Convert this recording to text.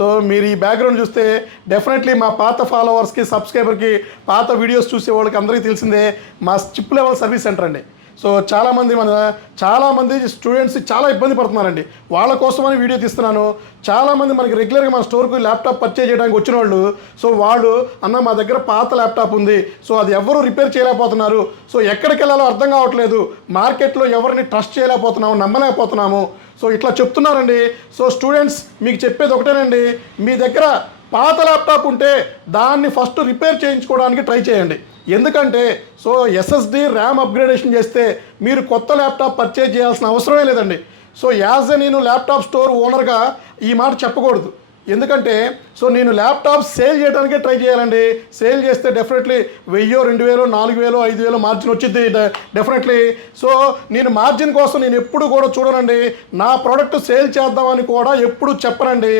So మీరు ఈ background చూస్తే డెఫినెట్లీ మా పాత ఫాలోవర్స్కి సబ్స్క్రైబర్కి పాత వీడియోస్ చూసే వాళ్ళకి అందరికీ తెలిసిందే మా చిప్ లెవెల్ సర్వీస్ సెంటర్ అండి. సో చాలామంది స్టూడెంట్స్ చాలా ఇబ్బంది పడుతున్నారండి. వాళ్ళ కోసమని వీడియో తీస్తున్నాను. చాలామంది మనకి రెగ్యులర్గా మన స్టోర్కి ల్యాప్టాప్ పర్చేజ్ చేయడానికి వచ్చిన వాళ్ళు, సో వాళ్ళు అన్న మా దగ్గర పాత ల్యాప్టాప్ ఉంది, సో అది ఎవరు రిపేర్ చేయలేకపోతున్నారు, సో ఎక్కడికి వెళ్ళాలో అర్థం కావట్లేదు, మార్కెట్లో ఎవరిని ట్రస్ట్ చేయలేకపోతున్నాము, నమ్మలేకపోతున్నాము, సో ఇట్లా చెప్తున్నారండి. సో స్టూడెంట్స్ మీకు చెప్పేది ఒకటేనండి, మీ దగ్గర పాత ల్యాప్టాప్ ఉంటే దాన్ని ఫస్ట్ రిపేర్ చేయించుకోవడానికి ట్రై చేయండి. ఎందుకంటే సో ఎస్ఎస్డి ర్యామ్ అప్గ్రేడేషన్ చేస్తే మీరు కొత్త ల్యాప్టాప్ పర్చేజ్ చేయాల్సిన అవసరమే లేదండి. సో యాజ్ నేను ల్యాప్టాప్ స్టోర్ ఓనర్గా ఈ మాట చెప్పకూడదు. ఎందుకంటే సో నేను ల్యాప్టాప్ సేల్ చేయడానికే ట్రై చేయాలండి. సేల్ చేస్తే డెఫినెట్లీ 1000, 2000, 4000, 5000 మార్జిన్ వచ్చింది డెఫినెట్లీ. సో నేను మార్జిన్ కోసం నేను ఎప్పుడు కూడా చూడనండి. నా ప్రోడక్ట్ సేల్ చేద్దామని కూడా ఎప్పుడు చెప్పనండి.